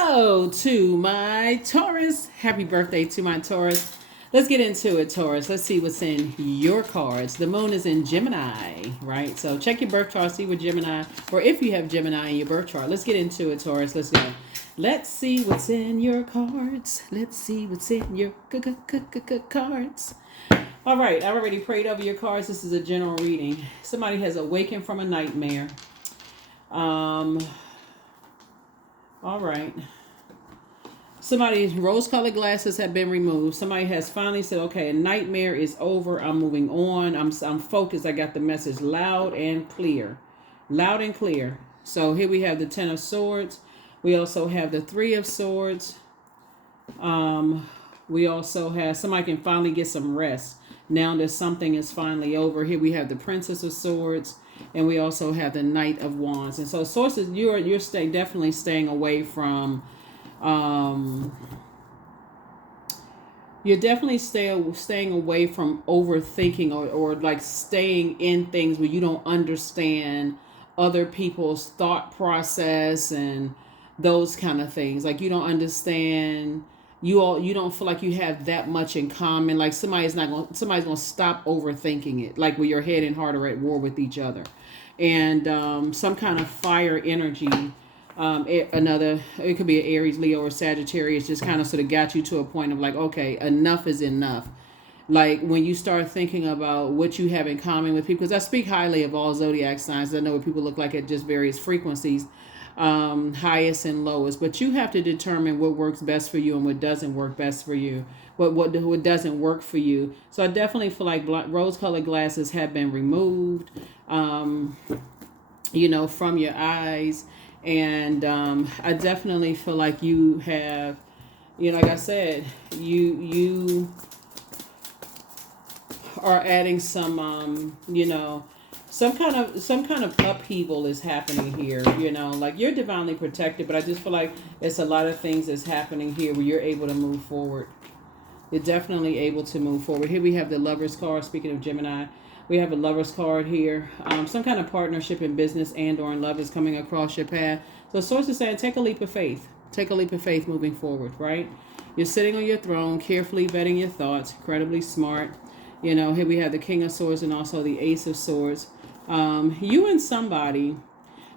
Hello to my Taurus. Happy birthday to my Taurus. Let's get into it, Taurus. Let's see what's in your cards. The moon is in Gemini, right? So check your birth chart, see what Gemini, or if you have Gemini in your birth chart. Let's get into it, Taurus. Let's go. Let's see what's in your cards. Let's see what's in your cards. All right, I've already prayed over your cards. This is a general reading. Somebody has awakened from a nightmare. All right. Somebody's rose-colored glasses have been removed. Somebody has finally said, okay, a nightmare is over. I'm moving on. I'm focused. I got the message loud and clear. Loud and clear. So here we have the Ten of Swords. We also have the Three of Swords. We also have somebody can finally get some rest. Now that something is finally over. Here we have the Princess of Swords. And we also have the Knight of Wands. And so sources, you're definitely staying away from you're definitely staying away from overthinking or like staying in things where you don't understand other people's thought process and those kind of things. Like you don't understand, you don't feel like you have that much in common. Like somebody's gonna stop overthinking it. Like where your head and heart are at war with each other, and some kind of fire energy. It could be an Aries, Leo, or Sagittarius. Just kind of sort of got you to a point of like, okay, enough is enough. Like when you start thinking about what you have in common with people, because I speak highly of all zodiac signs. I know what people look like at just various frequencies, highest and lowest, but you have to determine what works best for you and what doesn't work best for you, what doesn't work for you. So I definitely feel like rose-colored glasses have been removed, from your eyes, and I definitely feel like you have, like I said, you are adding some, some kind of upheaval is happening here. Like you're divinely protected, but I just feel like it's a lot of things that's happening here where you're able to move forward. You're definitely able to move forward. Here we have the Lover's card. Speaking of Gemini, we have a Lover's card here. Some kind of partnership in business and or in love is coming across your path. So source is saying take a leap of faith. Take a leap of faith moving forward, right? You're sitting on your throne, carefully vetting your thoughts, incredibly smart. Here we have the King of Swords and also the Ace of Swords. You and somebody,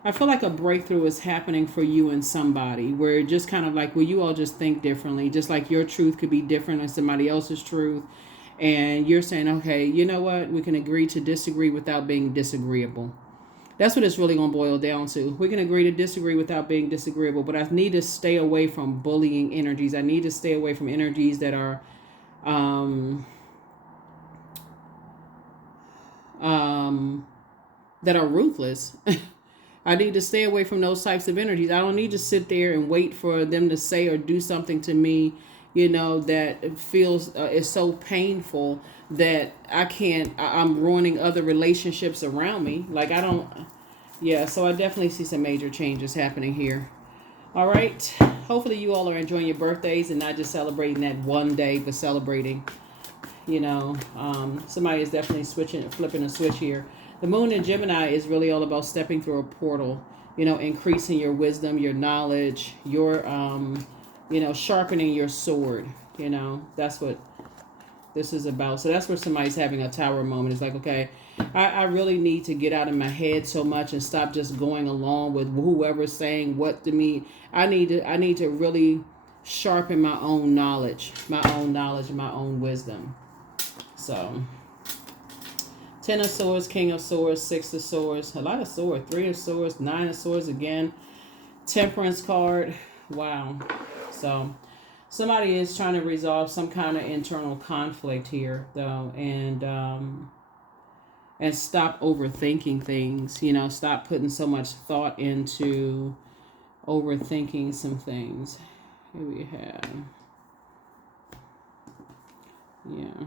I feel like a breakthrough is happening for you and somebody where just kind of like where you all just think differently, just like your truth could be different than somebody else's truth. And you're saying, okay, you know what? We can agree to disagree without being disagreeable. That's what it's really going to boil down to. We can agree to disagree without being disagreeable, but I need to stay away from bullying energies. I need to stay away from energies that are ruthless. I need to stay away from those types of energies. I don't need to sit there and wait for them to say or do something to me, that feels is so painful that I'm ruining other relationships around me. Like so I definitely see some major changes happening here. All right. Hopefully you all are enjoying your birthdays and not just celebrating that one day, but celebrating, somebody is definitely flipping a switch here. The moon in Gemini is really all about stepping through a portal, increasing your wisdom, your knowledge, your, sharpening your sword. That's what this is about. So that's where somebody's having a tower moment. It's like, okay, I really need to get out of my head so much and stop just going along with whoever's saying what to me. I need to really sharpen my own knowledge, and my own wisdom. So, Ten of Swords, King of Swords, Six of Swords, a lot of swords, Three of Swords, Nine of Swords again, Temperance card. Wow. So, somebody is trying to resolve some kind of internal conflict here, though, and stop overthinking things. Stop putting so much thought into overthinking some things. Here we have, yeah.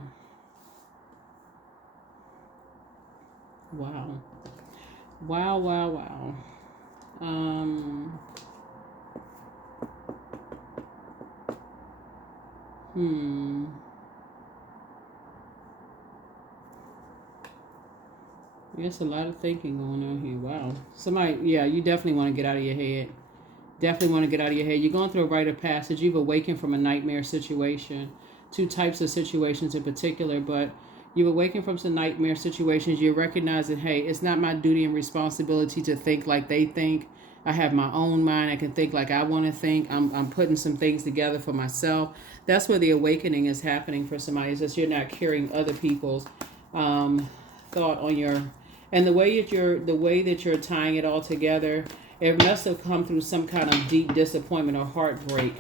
Wow. Wow, wow, wow. There's a lot of thinking going on here. Wow. Somebody, yeah, you definitely want to get out of your head. Definitely want to get out of your head. You're going through a rite of passage. You've awakened from a nightmare situation. Two types of situations in particular, but you've awakened from some nightmare situations. You recognize that, hey, it's not my duty and responsibility to think like they think. I have my own mind. I can think like I want to think. I'm putting some things together for myself. That's where the awakening is happening for somebody. It's just you're not carrying other people's thought on your, and the way that you're tying it all together. It must have come through some kind of deep disappointment or heartbreak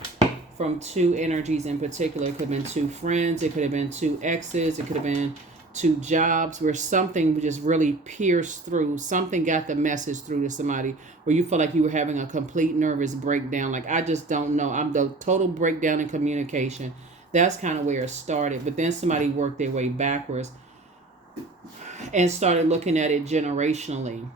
from two energies in particular. It could have been two friends. It could have been two exes. It could have been two jobs where something just really pierced through. Something got the message through to somebody where you feel like you were having a complete nervous breakdown. Like, I just don't know. I'm the total breakdown in communication. That's kind of where it started. But then somebody worked their way backwards and started looking at it generationally.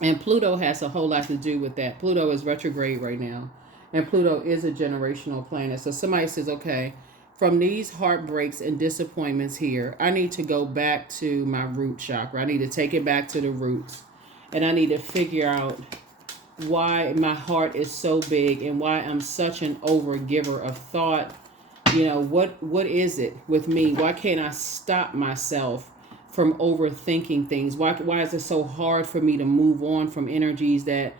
And Pluto has a whole lot to do with that. Pluto is retrograde right now. And Pluto is a generational planet. So somebody says, okay, from these heartbreaks and disappointments here, I need to go back to my root chakra. I need to take it back to the roots. And I need to figure out why my heart is so big and why I'm such an overgiver of thought. You know, what is it with me? Why can't I stop myself from overthinking things? Why is it so hard for me to move on from energies that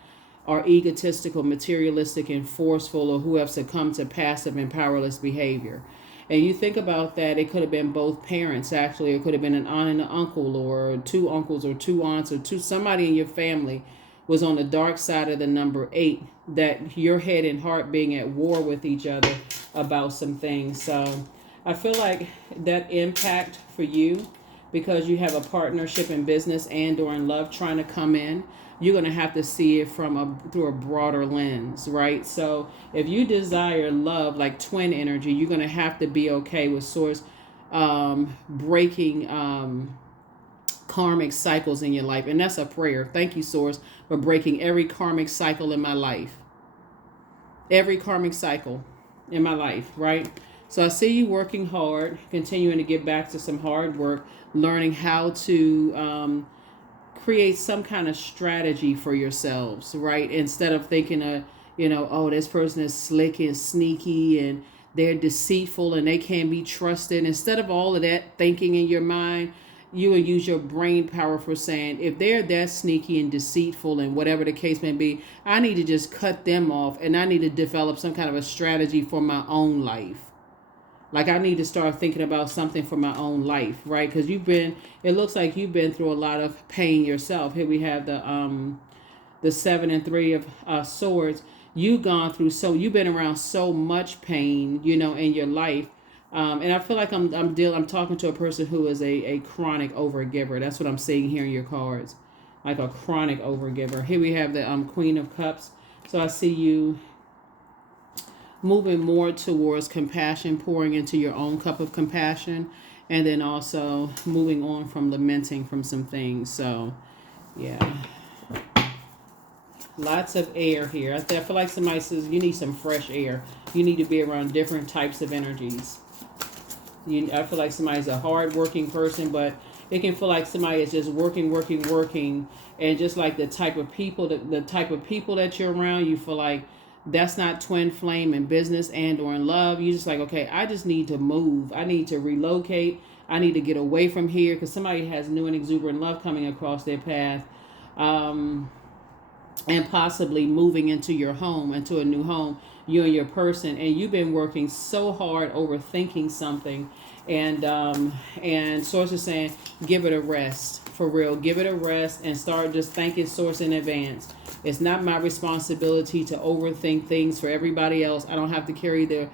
are egotistical, materialistic, and forceful, or who have succumbed to passive and powerless behavior? And you think about that, it could have been both parents, actually. It could have been an aunt and an uncle, or two uncles, or two aunts, or somebody in your family was on the dark side of the number 8, that your head and heart being at war with each other about some things. So I feel like that impact for you, because you have a partnership in business and or in love trying to come in, you're going to have to see it through a broader lens, right? So if you desire love, like twin energy, you're going to have to be okay with Source breaking karmic cycles in your life. And that's a prayer. Thank you, Source, for breaking every karmic cycle in my life. Every karmic cycle in my life, right? So I see you working hard, continuing to get back to some hard work, learning how to create some kind of strategy for yourselves, right? Instead of thinking, oh, this person is slick and sneaky and they're deceitful and they can't be trusted. Instead of all of that thinking in your mind, you will use your brain power for saying, if they're that sneaky and deceitful and whatever the case may be, I need to just cut them off, and I need to develop some kind of a strategy for my own life. Like, I need to start thinking about something for my own life, right? Because it looks like you've been through a lot of pain yourself. Here we have the 7 and 3 of Swords. You've been around so much pain, in your life. And I feel like I'm talking to a person who is a chronic overgiver. That's what I'm seeing here in your cards. Like a chronic overgiver. Here we have the Queen of Cups. So I see you moving more towards compassion, pouring into your own cup of compassion, and then also moving on from lamenting from some things. So, yeah. Lots of air here. I feel like somebody says you need some fresh air. You need to be around different types of energies. I feel like somebody's a hard-working person, but it can feel like somebody is just working, and just like the type of people that you're around, you feel like that's not twin flame in business and or in love. You're just like, okay, I just need to move. I need to relocate. I need to get away from here, because somebody has new and exuberant love coming across their path, and possibly moving into your home, into a new home, you and your person. And you've been working so hard overthinking something, and Source is saying, give it a rest. For real, give it a rest and start just thanking Source in advance. It's not my responsibility to overthink things for everybody else. I don't have to carry their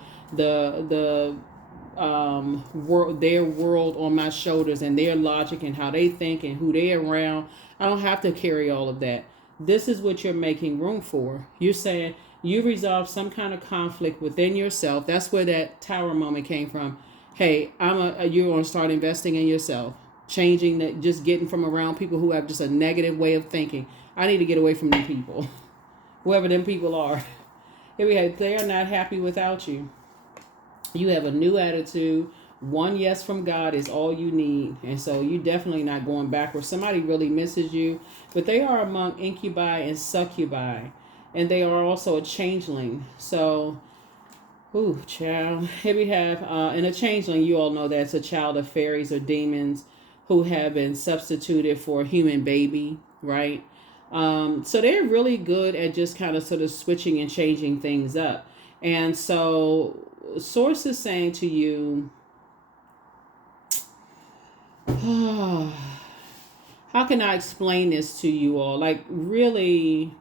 world on my shoulders, and their logic and how they think and who they're around. I don't have to carry all of that. This is what you're making room for. You're saying you resolve some kind of conflict within yourself. That's where that Tower moment came from. Hey, you're going to start investing in yourself. Changing that, just getting from around people who have just a negative way of thinking. I need to get away from them people. Whoever them people are. Here we have, they are not happy without you. You have a new attitude. One yes from God is all you need. And so you're definitely not going backwards. Somebody really misses you. But they are among incubi and succubi. and they are also a changeling. So, ooh, child. Here we have, and a changeling, you all know that's a child of fairies or demons who have been substituted for a human baby, right? So they're really good at just kind of sort of switching and changing things up. And so, Source is saying to you, how can I explain this to you all? Like, really,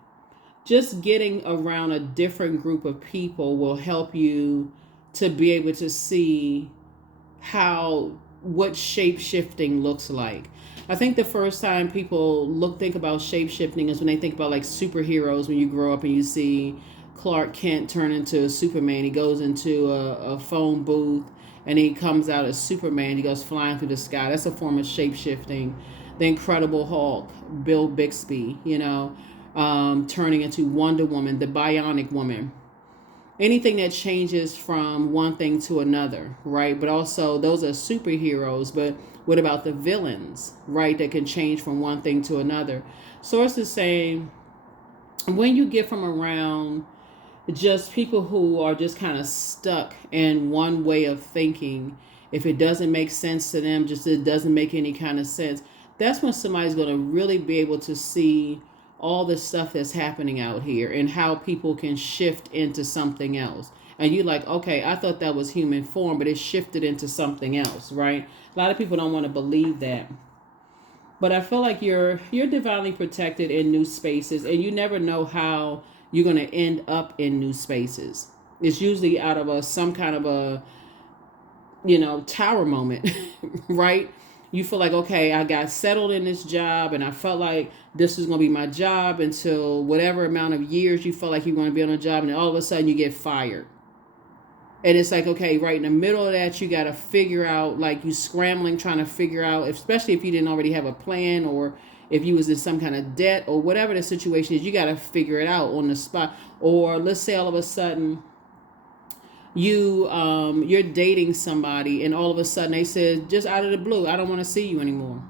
just getting around a different group of people will help you to be able to see what shape shifting looks like. I think the first time people think about shape shifting is when they think about like superheroes. When you grow up and you see Clark Kent turn into Superman, he goes into a phone booth and he comes out as Superman. He goes flying through the sky. That's a form of shape shifting. The Incredible Hulk, Bill Bixby, turning into Wonder Woman, the Bionic Woman. Anything that changes from one thing to another, right? But also, those are superheroes. But what about the villains, right? That can change from one thing to another. Source is saying, when you get from around just people who are just kind of stuck in one way of thinking, if it doesn't make sense to them, just it doesn't make any kind of sense, that's when somebody's going to really be able to see all the stuff that's happening out here and how people can shift into something else. And you're like, okay, I thought that was human form, but it shifted into something else, right? A lot of people don't want to believe that. But I feel like you're divinely protected in new spaces, and you never know how you're going to end up in new spaces. It's usually out of some kind of a tower moment, right? You feel like, okay, I got settled in this job and I felt like this was going to be my job until whatever amount of years you felt like you're going to be on a job, and then all of a sudden you get fired. And it's like, okay, right in the middle of that, you got to figure out, like, you scrambling, trying to figure out, especially if you didn't already have a plan, or if you was in some kind of debt, or whatever the situation is, you got to figure it out on the spot. Or let's say all of a sudden you're dating somebody, and all of a sudden they said, just out of the blue, I don't want to see you anymore.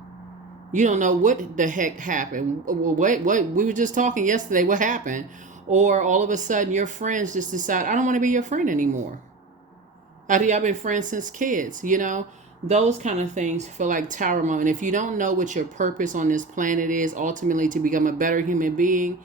You don't know what the heck happened. What we were just talking yesterday, what happened? Or all of a sudden your friends just decide, I don't want to be your friend anymore. I've been friends since kids, those kind of things feel like tower moment. If you don't know what your purpose on this planet is, ultimately to become a better human being,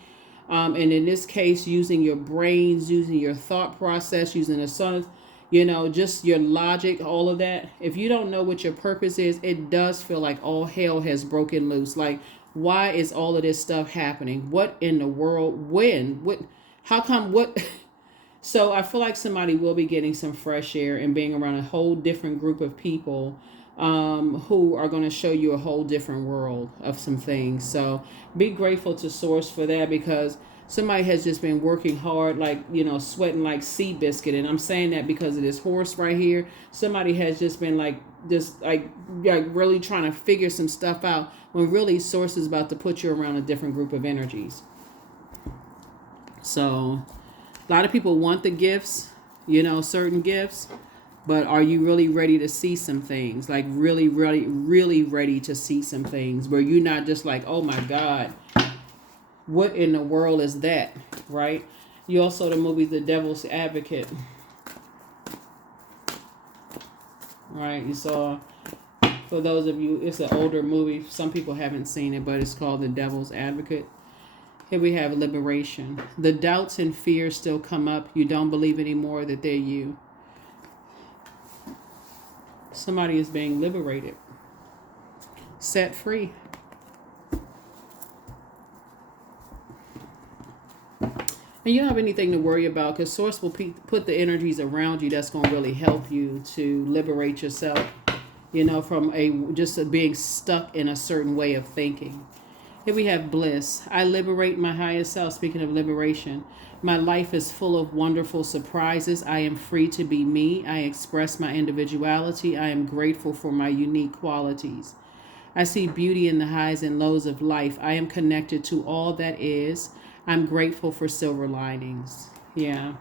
and in this case, using your brains, using your thought process, using the sun, just your logic, all of that. If you don't know what your purpose is, it does feel like all hell has broken loose. Like, why is all of this stuff happening? What in the world? When? What? How come? What? So I feel like somebody will be getting some fresh air and being around a whole different group of people who are going to show you a whole different world of some things. So be grateful to Source for that, because somebody has just been working hard, like, sweating like sea biscuit. And I'm saying that because of this horse right here. Somebody has just been like really trying to figure some stuff out, when really Source is about to put you around a different group of energies. So a lot of people want the gifts, certain gifts. But are you really ready to see some things? Like, really, really, really ready to see some things where you're not just like, oh my God, what in the world is that, right? You also saw the movie The Devil's Advocate, right? You saw, for those of you, it's an older movie. Some people haven't seen it, but it's called The Devil's Advocate. Here we have liberation. The doubts and fears still come up. You don't believe anymore that they're you. Somebody is being liberated, set free. And you don't have anything to worry about, because Source will put the energies around you that's going to really help you to liberate yourself, from just being stuck in a certain way of thinking. Here we have bliss. I liberate my highest self. Speaking of liberation, my life is full of wonderful surprises. I am free to be me. I express my individuality. I am grateful for my unique qualities. I see beauty in the highs and lows of life. I am connected to all that is. I'm grateful for silver linings. Yeah.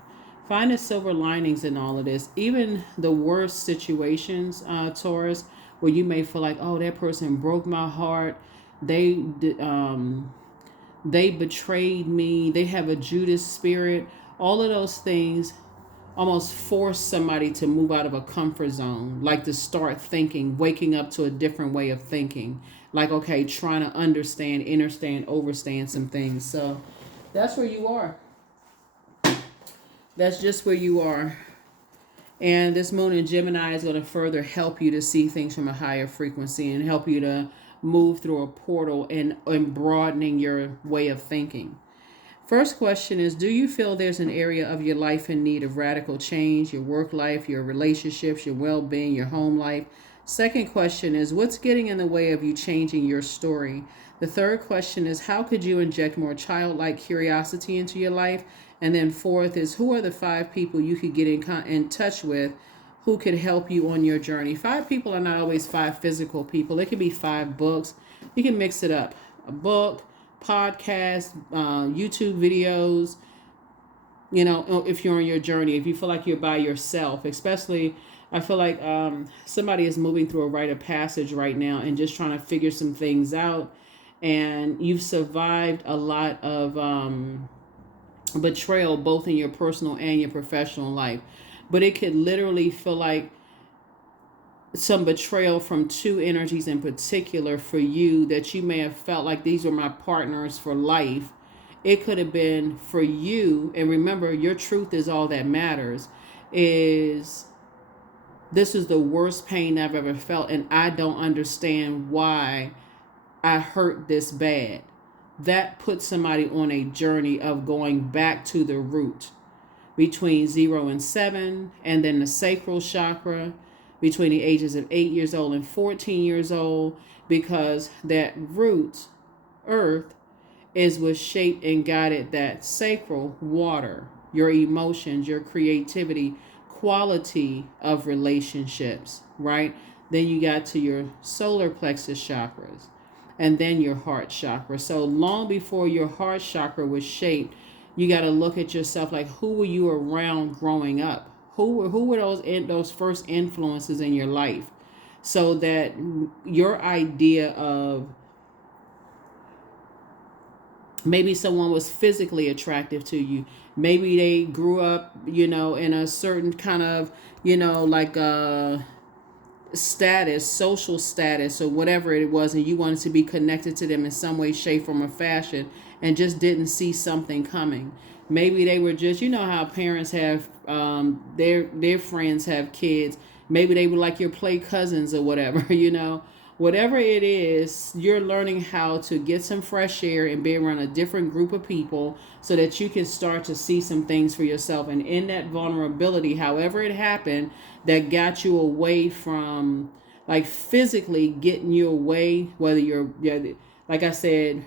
Find the silver linings in all of this. Even the worst situations, Taurus, where you may feel like, oh, that person broke my heart. They they betrayed me, they have a Judas spirit. All of those things almost force somebody to move out of a comfort zone, like to start thinking, waking up to a different way of thinking. Like, okay, trying to understand, understand, overstand some things. So that's where you are. That's just where you are. And this moon in Gemini is going to further help you to see things from a higher frequency and help you to move through a portal and broadening your way of thinking. First question is, do you feel there's an area of your life in need of radical change? Your work life, your relationships, your well-being, your home life? Second question is, what's getting in the way of you changing your story? The third question is, how could you inject more childlike curiosity into your life? And then fourth is, who are the 5 people you could get in touch with who could help you on your journey? 5 people are not always 5 physical people. It could be 5 books. You can mix it up. A book, podcast, YouTube videos, if you're on your journey, if you feel like you're by yourself, especially, I feel like somebody is moving through a rite of passage right now and just trying to figure some things out. And you've survived a lot of betrayal, both in your personal and your professional life. But it could literally feel like some betrayal from 2 energies in particular for you, that you may have felt like these were my partners for life. It could have been for you, and remember, your truth is all that matters, is this is the worst pain I've ever felt, and I don't understand why I hurt this bad. That puts somebody on a journey of going back to the root between 0 and 7, and then the sacral chakra between the ages of 8 years old and 14 years old, because that root, earth, is what shaped and guided that sacral, water, your emotions, your creativity, quality of relationships, right? Then you got to your solar plexus chakras, and then your heart chakra. So long before your heart chakra was shaped, you got to look at yourself like, who were you around growing up? Who were those first influences in your life? So that your idea of maybe someone was physically attractive to you. Maybe they grew up, in a certain kind of, like status, social status, or whatever it was, and you wanted to be connected to them in some way, shape, form, or fashion, and just didn't see something coming. Maybe they were just, how parents have their friends have kids. Maybe they were like your play cousins or whatever, whatever it is. You're learning how to get some fresh air and be around a different group of people so that you can start to see some things for yourself. And in that vulnerability, however it happened, that got you away from, like, physically getting you away, whether you're like I said,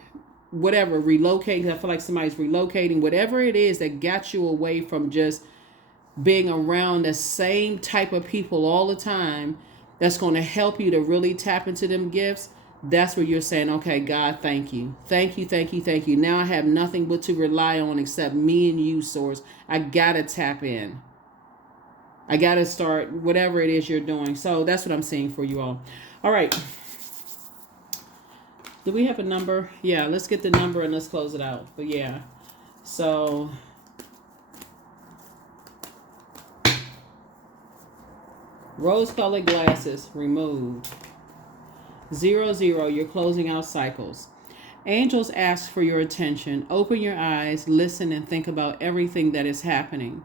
whatever, relocating. I feel like somebody's relocating, whatever it is that got you away from just being around the same type of people all the time, that's going to help you to really tap into them gifts. That's where you're saying, okay, God, thank you. Thank you, thank you, thank you. Now I have nothing but to rely on except me and you, source. I got to tap in. I got to start whatever it is you're doing. So that's what I'm seeing for you all. All right. Do we have a number? Yeah, let's get the number and let's close it out. But yeah, so rose-colored glasses removed. 0, 0, you're closing out cycles. Angels ask for your attention. Open your eyes, listen, and think about everything that is happening.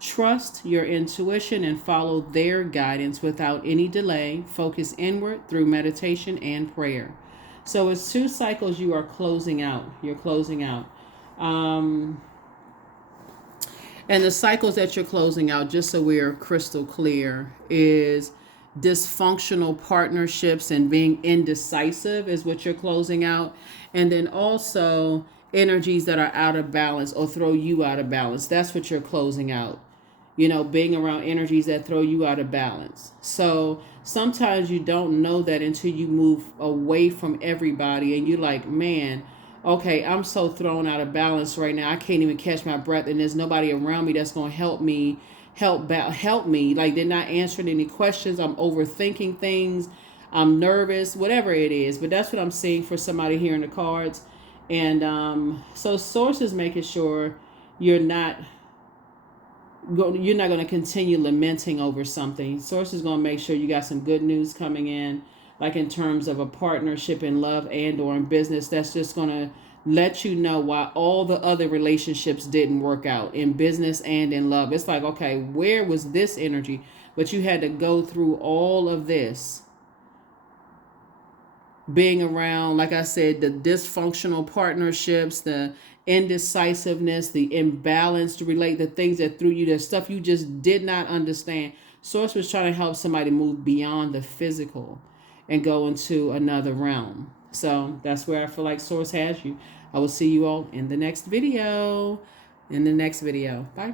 Trust your intuition and follow their guidance without any delay. Focus inward through meditation and prayer. So it's 2 cycles you are closing out. You're closing out. And the cycles that you're closing out, just so we're crystal clear, is dysfunctional partnerships and being indecisive is what you're closing out. And then also energies that are out of balance or throw you out of balance. That's what you're closing out. Being around energies that throw you out of balance. So sometimes you don't know that until you move away from everybody and you're like, man, okay, I'm so thrown out of balance right now. I can't even catch my breath, and there's nobody around me that's going to help me. Like, they're not answering any questions. I'm overthinking things. I'm nervous, whatever it is. But that's what I'm seeing for somebody here in the cards. And so Source is making sure you're not going to continue lamenting over something. Source is going to make sure you got some good news coming in, like in terms of a partnership in love and or in business. That's just going to let you know why all the other relationships didn't work out in business and in love. It's like, okay, where was this energy? But you had to go through all of this, being around, like I said, the dysfunctional partnerships, the indecisiveness, the imbalance to relate, the things that threw you, the stuff you just did not understand. Source was trying to help somebody move beyond the physical and go into another realm. So that's where I feel like Source has you. I will see you all in the next video. Bye.